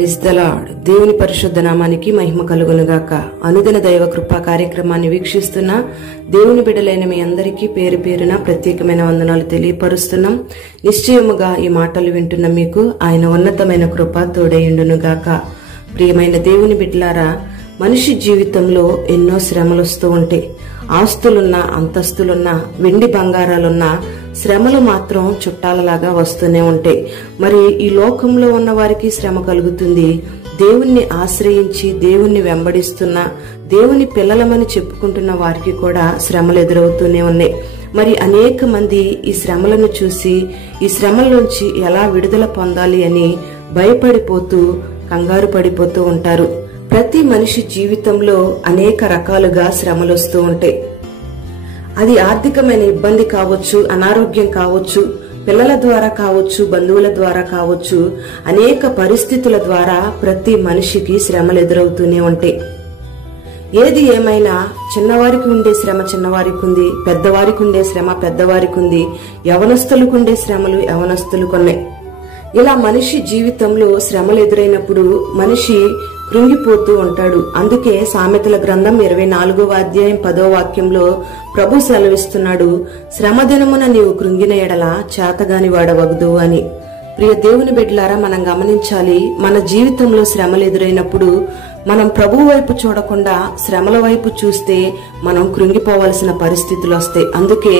Praise the lord. దేవుని పరిశుద్ధ నామానికి మహిమ కలుగునుగాక. అనుదిన దైవ కృపా కార్యక్రమాన్ని వీక్షిస్తున్న దేవుని బిడ్డలైన మీ అందరికీ పేరు పేరున ప్రత్యేకమైన వందనాలు తెలియపరుస్తున్నాం. నిశ్చయముగా ఈ మాటలు వింటున్న మీకు ఆయన ఉన్నతమైన కృప తోడైయుండునుగాక. ప్రియమైన దేవుని బిడ్డలారా, మనిషి జీవితంలో ఎన్నో శ్రమలు వస్తూ ఉంటాయి. ఆస్తులున్నా, అంతస్తులున్నా, వెండి బంగారాలున్నా శ్రమలు మాత్రం చుట్టాలలాగా వస్తూనే ఉంటాయి. మరి ఈ లోకంలో ఉన్న వారికి శ్రమ కలుగుతుంది. దేవుణ్ణి ఆశ్రయించి దేవుణ్ణి వెంబడిస్తున్న, దేవుని పిల్లలమని చెప్పుకుంటున్న వారికి కూడా శ్రమలు ఎదురవుతూనే ఉన్నాయి. మరి అనేక మంది ఈ శ్రమలను చూసి ఈ శ్రమల్లోంచి ఎలా విడుదల పొందాలి అని భయపడిపోతూ కంగారు పడిపోతూ ఉంటారు. ప్రతి మనిషి జీవితంలో అనేక రకాలుగా శ్రమలు వస్తూ ఉంటాయి. అది ఆర్థికమైన ఇబ్బంది కావచ్చు, అనారోగ్యం కావచ్చు, పిల్లల ద్వారా కావచ్చు, బంధువుల ద్వారా కావచ్చు, అనేక పరిస్థితుల ద్వారా ప్రతి మనిషికి శ్రమలు ఎదురవుతూనే ఉంటాయి. ఏది ఏమైనా చిన్నవారికి ఉండే శ్రమ చిన్నవారికి ఉంది, పెద్దవారికి ఉండే శ్రమ పెద్దవారికి ఉంది, యవనస్తులకు ఉండే శ్రమలు యవనస్తులకు ఉన్నాయి. ఇలా మనిషి జీవితంలో శ్రమలు ఎదురైనప్పుడు మనిషి కృంగిపోతూ ఉంటాడు. అందుకే సామెతల గ్రంథం 24వ అధ్యాయం 10వ వాక్యంలో ప్రభు సెలవిస్తున్నాడు, శ్రమ దినమున నీవు కృంగిన ఎడల చేతగాని వాడవగదు అని. ప్రియ దేవుని బిడ్డలారా, మనం గమనించాలి, మన జీవితంలో శ్రమలు ఎదురైనప్పుడు మనం ప్రభు వైపు చూడకుండా శ్రమల వైపు చూస్తే మనం కృంగిపోవలసిన పరిస్థితులు వస్తాయి. అందుకే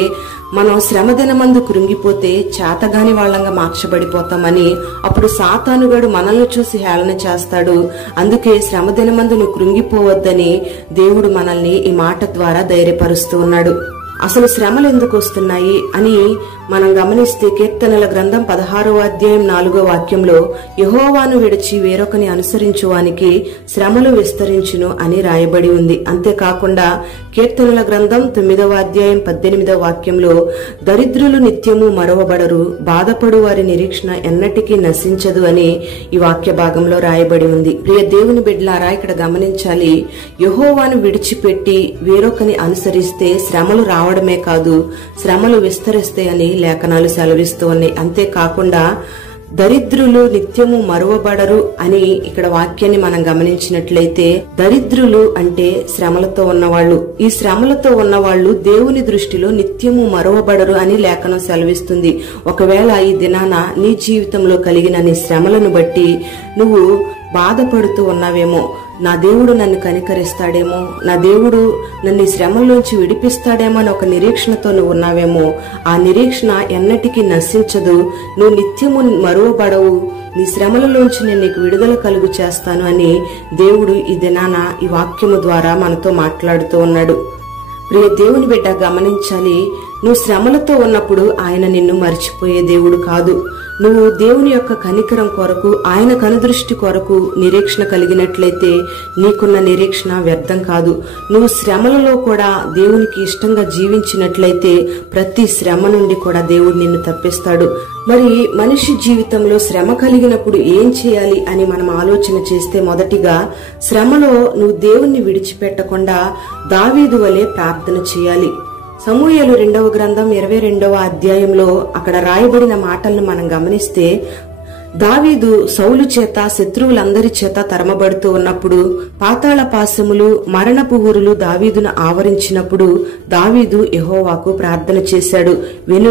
మనం శ్రమ దినమందు కృంగిపోతే చేతగాని వాళ్ళంగా మార్చబడిపోతామని అప్పుడు సాతానుగాడు మనల్ని చూసి హేళన చేస్తాడు. అందుకే శ్రమ దినమందు నువ్వు కృంగిపోవద్దని దేవుడు మనల్ని ఈ మాట ద్వారా ధైర్యపరుస్తూ ఉన్నాడు. అసలు శ్రమలు ఎందుకు వస్తున్నాయి అని మనం గమనిస్తే కీర్తనల గ్రంథం 16వ అధ్యాయం 4వ వాక్యంలో యెహోవాను విడిచి వేరొకని అనుసరించువానికి శ్రమలు విస్తరించును అని రాయబడి ఉంది. అంతేకాకుండా కీర్తనల గ్రంథం 9వ అధ్యాయం 18వ వాక్యంలో దరిద్రులు నిత్యము మరవబడరు, బాధపడు వారి నిరీక్షణ ఎన్నటికీ నశించదు అని ఈ వాక్య భాగంలో రాయబడి ఉంది. ప్రియ దేవుని బిడ్డలారా, ఇక్కడ గమనించాలి, యెహోవాను విడిచిపెట్టి వేరొకని అనుసరిస్తే శ్రమలు రావడమే కాదు, శ్రమలు విస్తరిస్తాయని లేఖనాలు సెలవిస్తూ ఉన్నాయి. అంతేకాకుండా దరిద్రులు నిత్యము మరువబడరు అని ఇక్కడ వాక్యాన్ని మనం గమనించినట్లయితే, దరిద్రులు అంటే శ్రమలతో ఉన్నవాళ్లు. ఈ శ్రమలతో ఉన్నవాళ్లు దేవుని దృష్టిలో నిత్యము మరువబడరు అని లేఖనం సెలవిస్తుంది. ఒకవేళ ఈ దినాన నీ జీవితంలో కలిగిన నీ శ్రమలను బట్టి నువ్వు బాధపడుతూ ఉన్నావేమో, నా దేవుడు నన్ను కనికరిస్తాడేమో, నా దేవుడు నన్ను ఈ శ్రమల్లోంచి విడిపిస్తాడేమో అని ఒక నిరీక్షణతో నువ్వు ఉన్నావేమో, ఆ నిరీక్షణ ఎన్నటికీ నశించదు. నువ్వు నిత్యము మరువబడవు, నీ శ్రమలలోంచి నేను నీకు విడుదల కలుగు చేస్తాను అని దేవుడు ఈ దినాన ఈ వాక్యము ద్వారా మనతో మాట్లాడుతూ ఉన్నాడు. ప్రియ దేవుని బిడ్డ, గమనించాలి, నువ్వు శ్రమలతో ఉన్నప్పుడు ఆయన నిన్ను మర్చిపోయే దేవుడు కాదు. నువ్వు దేవుని యొక్క కనికరం కొరకు, ఆయన కనుదృష్టి కొరకు నిరీక్షణ కలిగినట్లయితే నీకున్న నిరీక్షణ వ్యర్థం కాదు. నువ్వు శ్రమలలో కూడా దేవునికి ఇష్టంగా జీవించినట్లయితే ప్రతి శ్రమ నుండి కూడా దేవుడు నిన్ను తప్పిస్తాడు. మరి మనిషి జీవితంలో శ్రమ కలిగినప్పుడు ఏం చేయాలి అని మనం ఆలోచన చేస్తే, మొదటిగా శ్రమలో నువ్వు దేవుణ్ణి విడిచిపెట్టకుండా దావీదు వలె ప్రార్థన చేయాలి. సమూయేలు 2వ గ్రంథం 22వ అధ్యాయంలో అక్కడ రాయబడిన మాటలను మనం గమనిస్తే, దావీదు సౌలు చేత శత్రువులందరి చేత తరమబడుతూ ఉన్నప్పుడు పాతాళ పాశములు, మరణపు ఊరులు దావీదును ఆవరించినప్పుడు దావీదు యెహోవాకు ప్రార్థన చేశాడు.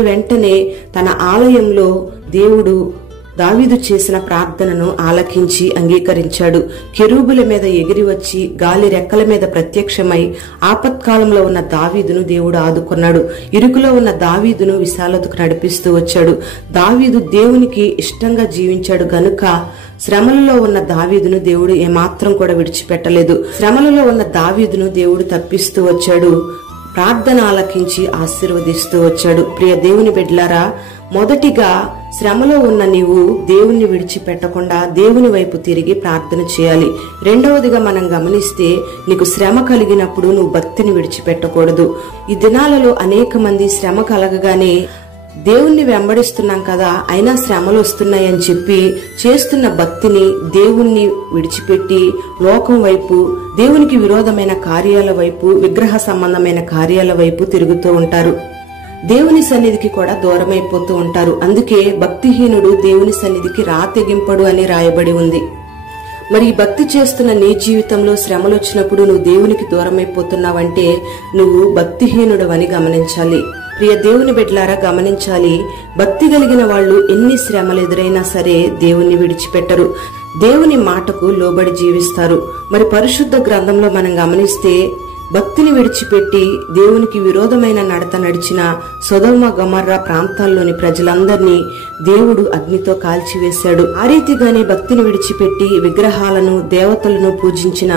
వెంటనే తన ఆలయంలో దేవుడు దావీదు చేసిన ప్రార్థనను ఆలకించి అంగీకరించాడు. కెరూబుల మీద ఎగిరి వచ్చి గాలి రెక్కల మీద ప్రత్యక్షమై ఆపత్కాలంలో ఉన్న దావీదును దేవుడు ఆదుకున్నాడు. ఇరుకులో ఉన్న దావీదును విశాలతకు నడిపిస్తూ వచ్చాడు. దావీదు దేవునికి ఇష్టంగా జీవించాడు గనుక శ్రమలలో ఉన్న దావీదును దేవుడు ఏమాత్రం కూడా విడిచిపెట్టలేదు. శ్రమలలో ఉన్న దావీదును దేవుడు తప్పిస్తూ వచ్చాడు, ప్రార్థన ఆలకించి ఆశీర్వదిస్తూ వచ్చాడు. ప్రియ దేవుని బిడ్డలారా, మొదటిగా శ్రమలో ఉన్న నీవు దేవుణ్ణి విడిచిపెట్టకుండా దేవుని వైపు తిరిగి ప్రార్థన చేయాలి. రెండవదిగా మనం గమనిస్తే, నీకు శ్రమ కలిగినప్పుడు నువ్వు భక్తిని విడిచిపెట్టకూడదు. ఈ దినాలలో అనేక మంది శ్రమ కలగగానే దేవుణ్ణి వెంబడిస్తున్నాం కదా, అయినా శ్రమలు వస్తున్నాయని చెప్పి చేస్తున్న భక్తిని దేవుణ్ణి విడిచిపెట్టి లోకం వైపు, దేవునికి విరోధమైన కార్యాల వైపు, విగ్రహ సంబంధమైన కార్యాల వైపు తిరుగుతూ ఉంటారు. దేవుని సన్నిధికి కూడా దూరమైపోతూ ఉంటారు. అందుకే భక్తిహీనుడు దేవుని సన్నిధికి తెగింపడు అని రాయబడి ఉంది. మరి ఈ భక్తి చేస్తున్న నీ జీవితంలో శ్రమలు వచ్చినప్పుడు నువ్వు దేవునికి దూరమైపోతున్నావంటే నువ్వు భక్తిహీనుడవని గమనించాలి. ప్రియ దేవుని బిడ్డలారా గమనించాలి, భక్తి కలిగిన వాళ్ళు ఎన్ని శ్రమలు ఎదురైనా సరే దేవుణ్ణి విడిచిపెట్టరు, దేవుని మాటకు లోబడి జీవిస్తారు. మరి పరిశుద్ధ గ్రంథంలో మనం గమనిస్తే భక్తిని విడిచిపెట్టి దేవునికి విరోధమైన నడత నడిచిన సొదొమ గొమొర్రా ప్రాంతాల్లోని ప్రజలందరినీ దేవుడు అగ్నితో కాల్చివేశాడు. ఆ రీతిగానే భక్తిని విడిచిపెట్టి విగ్రహాలను దేవతలను పూజించిన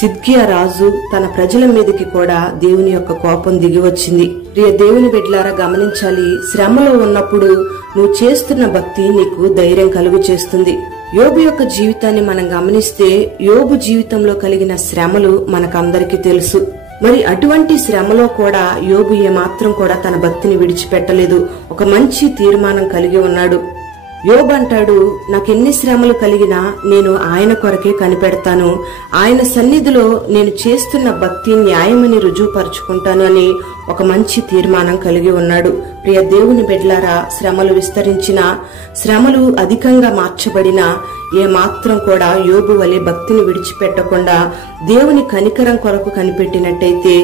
సిద్కియా రాజు తన ప్రజల మీదకి కూడా దేవుని యొక్క కోపం దిగి వచ్చింది. ప్రియ దేవుని బిడ్డలారా గమనించాలి, శ్రమలో ఉన్నప్పుడు నువ్వు చేస్తున్న భక్తి నీకు ధైర్యం కలుగు చేస్తుంది. యోబు యొక్క జీవితాన్ని మనం గమనిస్తే యోబు జీవితంలో కలిగిన శ్రమలు మనకందరికీ తెలుసు. మరి అటువంటి శ్రమలో కూడా యోబు ఏమాత్రం కూడా తన భక్తిని విడిచిపెట్టలేదు. ఒక మంచి తీర్మానం కలిగి ఉన్నాడు. యోబు అంటాడు, నాకెన్ని శ్రమలు కలిగినా నేను ఆయన కొరకే కనిపెడతాను, ఆయన సన్నిధిలో నేను చేస్తున్న భక్తి న్యాయమని రుజువుపరుచుకుంటాను అని ఒక మంచి తీర్మానం కలిగి ఉన్నాడు. ప్రియ దేవుని బిడ్డలారా, శ్రమలు విస్తరించిన, శ్రమలు అధికంగా మార్చబడినా ఏమాత్రం కూడా యోబు వలె భక్తిని విడిచిపెట్టకుండా దేవుని కనికరం కొరకు కనిపెట్టినట్టయితే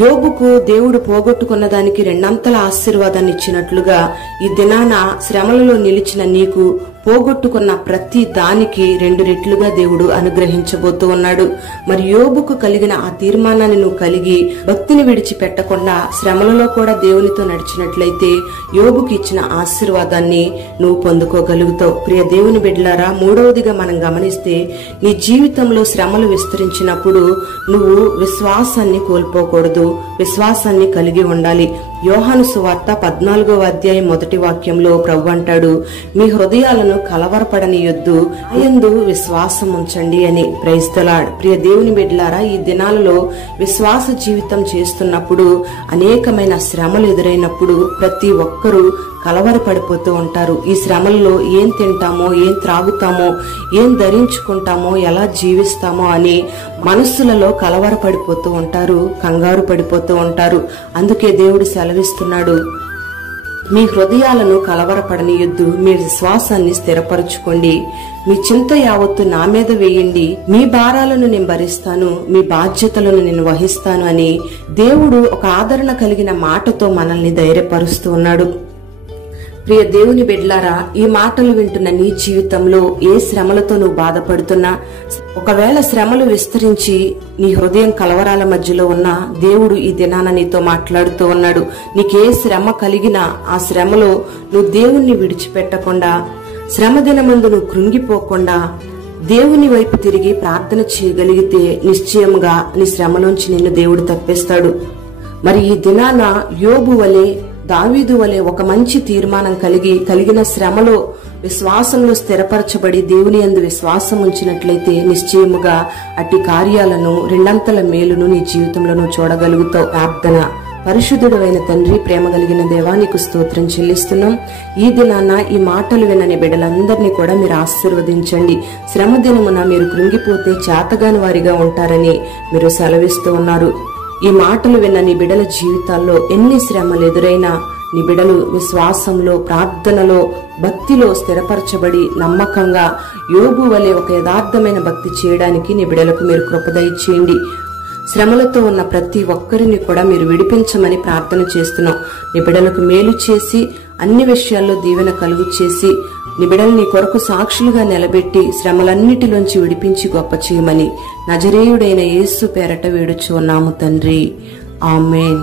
యోబుకు దేవుడు పోగొట్టుకున్న దానికి రెండంతల ఆశీర్వాదాన్ని ఇచ్చినట్లుగా ఈ దినాన శ్రమలలో నిలిచిన నీకు పోగొట్టుకున్న ప్రతి దానికి 2 రెట్లుగా దేవుడు అనుగ్రహించబోతూ ఉన్నాడు. మరి యోబుకు కలిగిన ఆ తీర్మానాన్ని నువ్వు కలిగి భక్తిని విడిచిపెట్టకుండా శ్రమలలో కూడా దేవునితో నడిచినట్లయితే యోబుకి ఇచ్చిన ఆశీర్వాదాన్ని నువ్వు పొందుకోగలుగుతావు. ప్రియ దేవుని బిడ్డలారా, మూడవదిగా మనం గమనిస్తే నీ జీవితంలో శ్రమలు విస్తరించినప్పుడు నువ్వు విశ్వాసాన్ని కోల్పోకూడదు, విశ్వాసాన్ని కలిగి ఉండాలి. యోహాను సువార్త 14వ అధ్యాయం 1వ వాక్యంలో ప్రభు అంటాడు, మీ హృదయాలను కలవరపడనీయొద్దు, ఆయందు విశ్వాసం ఉంచండి అని. Praise the lord. ప్రియ దేవుని బిడ్డలారా, ఈ దినాలలో విశ్వాస జీవితం చేస్తున్నప్పుడు అనేకమైన శ్రమలు ఎదురైనప్పుడు ప్రతి ఒక్కరూ కలవరపడిపోతూ ఉంటారు. ఈ శ్రమల్లో ఏం తింటామో, ఏం త్రాగుతామో, ఏం ధరించుకుంటామో, ఎలా జీవిస్తామో అని మనస్సులలో కలవరపడిపోతూ ఉంటారు, కంగారు పడిపోతూ ఉంటారు. అందుకే దేవుడు సెలవిస్తున్నాడు, మీ హృదయాలను కలవరపడనీయొద్దు, మీ విశ్వాసాన్ని స్థిరపరచుకోండి, మీ చింత యావత్తు నా మీద వేయండి, మీ భారాలను నేను భరిస్తాను, మీ బాధ్యతలను నేను వహిస్తాను అని దేవుడు ఒక ఆదరణ కలిగిన మాటతో మనల్ని ధైర్యపరుస్తూ ఉన్నాడు. ప్రియ దేవుని బిడ్డలారా, ఈ మాటలు వింటున్న నీ జీవితంలో ఏ శ్రమలతో నువ్వు బాధపడుతున్నా, ఒకవేళ శ్రమలు విస్తరించి నీ హృదయం కలవరాల మధ్యలో ఉన్న దేవుడు ఈ దినాన నీతో మాట్లాడుతూ ఉన్నాడు. నీకే శ్రమ కలిగినా ఆ శ్రమలో నువ్వు దేవుణ్ణి విడిచిపెట్టకుండా, శ్రమ దినమందు నువ్వు కృంగిపోకుండా దేవుని వైపు తిరిగి ప్రార్థన చేయగలిగితే నిశ్చయముగా నీ శ్రమలోంచి నిన్ను దేవుడు తప్పిస్తాడు. మరి ఈ దినాన యోబు వలె, దావీదు వలె ఒక మంచి తీర్మానం కలిగిన శ్రమలో విశ్వాసంలో స్థిరపరచబడి దేవుని యందు విశ్వాసం ఉంచినట్లయితే నిశ్చయముగా అట్టి కార్యాలను, రెండంతల మేలును నీ జీవితంలో నువ్వు చూడగలుగుతావు. ప్రార్థన. పరిశుద్ధుడైన తండ్రి, ప్రేమ కలిగిన దేవా, నీకు స్తోత్రం చెల్లిస్తున్నాం. ఈ దినాన ఈ మాటలు వినని బిడ్డలందరినీ కూడా మీరు ఆశీర్వదించండి. శ్రమ దినమున మీరు కృంగిపోతే చేతగాని వారిగా ఉంటారని మీరు సెలవిస్తూ ఉన్నారు. ఈ మాటలు విన్న నీ బిడ్డల జీవితాల్లో ఎన్ని శ్రమలు ఎదురైనా నీ బిడ్డలు విశ్వాసంలో, ప్రార్థనలో, భక్తిలో స్థిరపరచబడి నమ్మకంగా యోబు వలె ఒక యథార్థమైన భక్తి చేయడానికి నీ బిడ్డలకు మీరు కృప దయచేయండి. శ్రమలతో ఉన్న ప్రతి ఒక్కరిని కూడా మీరు విడిపించమని ప్రార్థన చేస్తున్నాం. నీ బిడ్డలకు మేలు చేసి, అన్ని విషయాల్లో దీవెన కలుగు చేసి, నీ బిడ్డలు నీ కొరకు సాక్షులుగా నిలబెట్టి శ్రమలన్నిటిలోంచి విడిపించి గొప్ప చేయమని నజరేయుడైన యేసు పేరట వేడుచు ఉన్నాము తండ్రి. ఆమేన్.